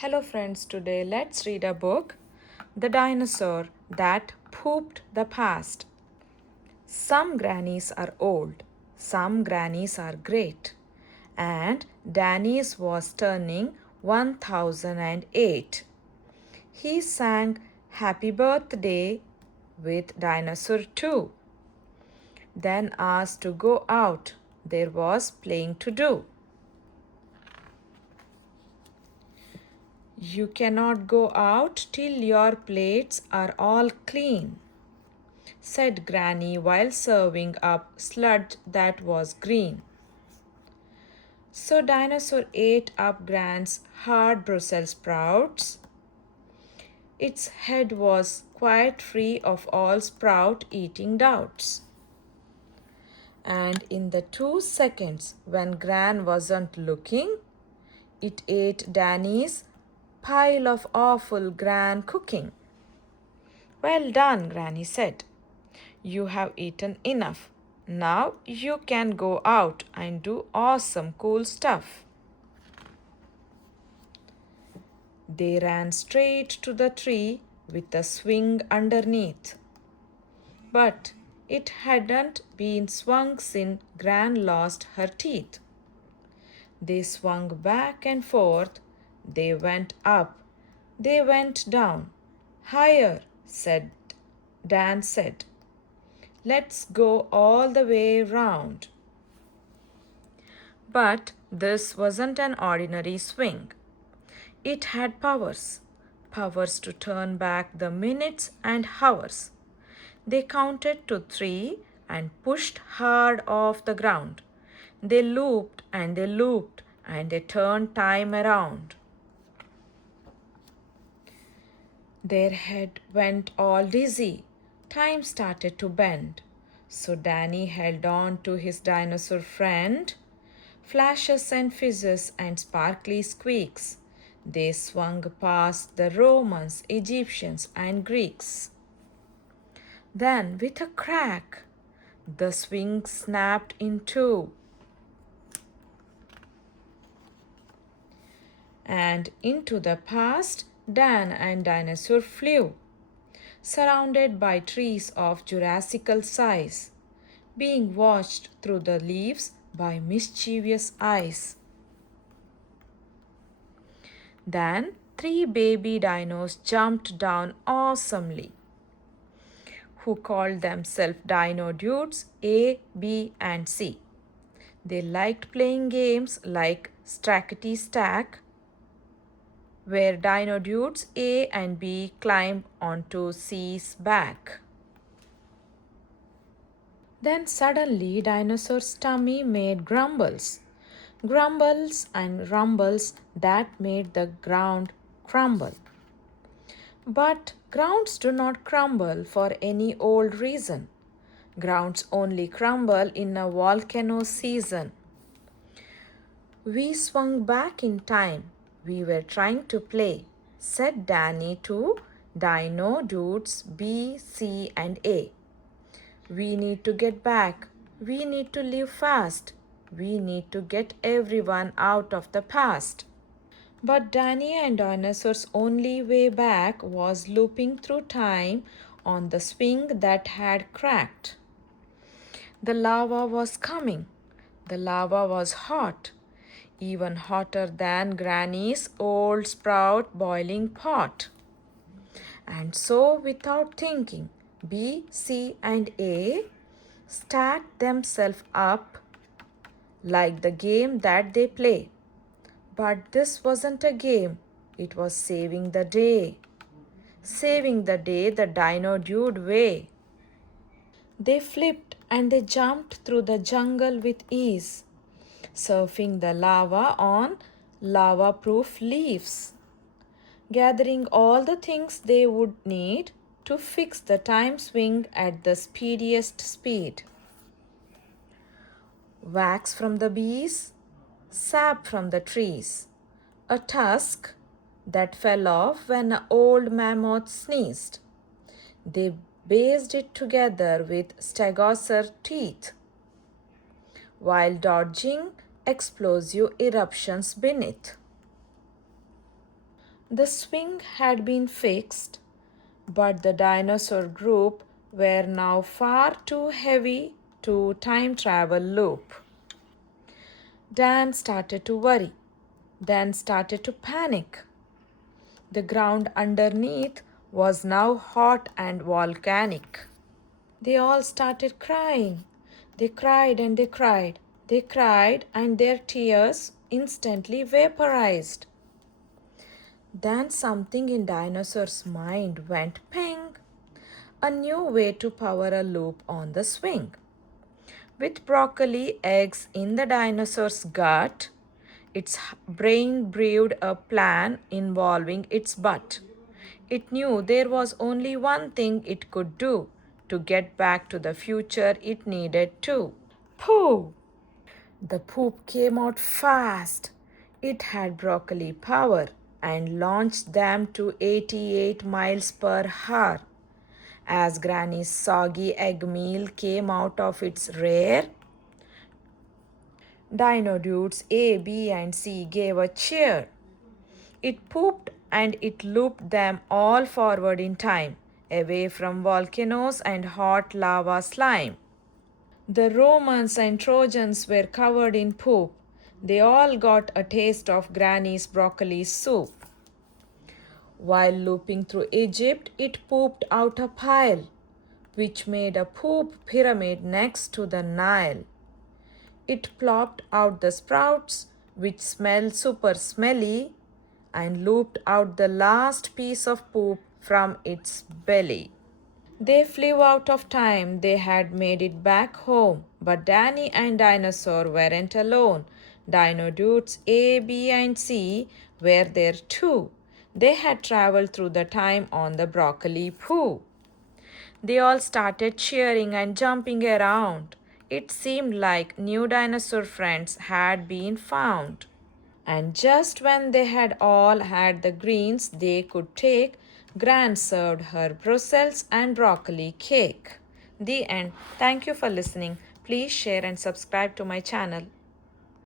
Hello friends, today let's read a book, The Dinosaur That Pooped the Past. Some grannies are old, some grannies are great, and Danny's was turning 1008. He sang Happy Birthday with Dinosaur too. Then asked to go out. There was playing to do. You cannot go out till your plates are all clean, said Granny while serving up sludge that was green. So Dinosaur ate up Gran's hard Brussels sprouts. Its head was quite free of all sprout eating doubts. And in the 2 seconds when Gran wasn't looking, it ate Danny's pile of awful Gran cooking. Well done, Granny said. You have eaten enough. Now you can go out and do awesome cool stuff. They ran straight to the tree with a swing underneath. But it hadn't been swung since Gran lost her teeth. They swung back and forth. They went up. They went down. Higher, Dan said. Let's go all the way round. But this wasn't an ordinary swing. It had powers to turn back the minutes and hours. They counted to 3 and pushed hard off the ground. They looped and they turned time around. Their head went all dizzy. Time started to bend. So Danny held on to his dinosaur friend. Flashes and fizzes and sparkly squeaks. They swung past the Romans, Egyptians, and Greeks. Then, with a crack, the swing snapped in two. And into the past, Dan and Dinosaur flew, surrounded by trees of Jurassical size, being watched through the leaves by mischievous eyes. Then 3 baby dinos jumped down awesomely, who called themselves Dino Dudes A, B, and C. They liked playing games like Stackety Stack, where Dino Dudes A and B climbed onto C's back. Then suddenly Dinosaur's tummy made grumbles and rumbles that made the ground crumble. But grounds do not crumble for any old reason. Grounds only crumble in a volcano season. We swung back in time. We were trying to play, said Danny to Dino Dudes B, C, and A. We need to get back. We need to live fast. We need to get everyone out of the past. But Danny and Dinosaur's only way back was looping through time on the swing that had cracked. The lava was coming. The lava was hot, even hotter than Granny's old sprout boiling pot. And so, without thinking, B, C, and A stacked themselves up like the game that they play. But this wasn't a game. It was saving the day. Saving the day the Dino Dude way. They flipped and they jumped through the jungle with ease, surfing the lava on lava-proof leaves, gathering all the things they would need to fix the time swing at the speediest speed. Wax from the bees, sap from the trees, a tusk that fell off when an old mammoth sneezed. They based it together with stegosaur teeth, while dodging explosive eruptions beneath. The swing had been fixed, but the dinosaur group were now far too heavy to time travel loop. Dan started to worry, then started to panic. The ground underneath was now hot and volcanic. They all started crying. They cried and they cried. They cried and their tears instantly vaporized. Then something in Dinosaur's mind went ping. A new way to power a loop on the swing. With broccoli eggs in the dinosaur's gut, its brain brewed a plan involving its butt. It knew there was only one thing it could do to get back to the future it needed to. Pooh! The poop came out fast. It had broccoli power and launched them to 88 miles per hour. As Granny's soggy egg meal came out of its rear, Dino dudes A, B, and C gave a cheer. It pooped and it looped them all forward in time, away from volcanoes and hot lava slime. The Romans and Trojans were covered in poop. They all got a taste of Granny's broccoli soup. While looping through Egypt, it pooped out a pile, which made a poop pyramid next to the Nile. It plopped out the sprouts, which smelled super smelly, and looped out the last piece of poop from its belly. They flew out of time. They had made it back home. But Danny and Dinosaur weren't alone. Dino dudes A, B, and C were there too. They had traveled through the time on the broccoli poo. They all started cheering and jumping around. It seemed like new dinosaur friends had been found. And just when they had all had the greens they could take, Gran served her Brussels and broccoli cake. The end. Thank you for listening. Please share and subscribe to my channel.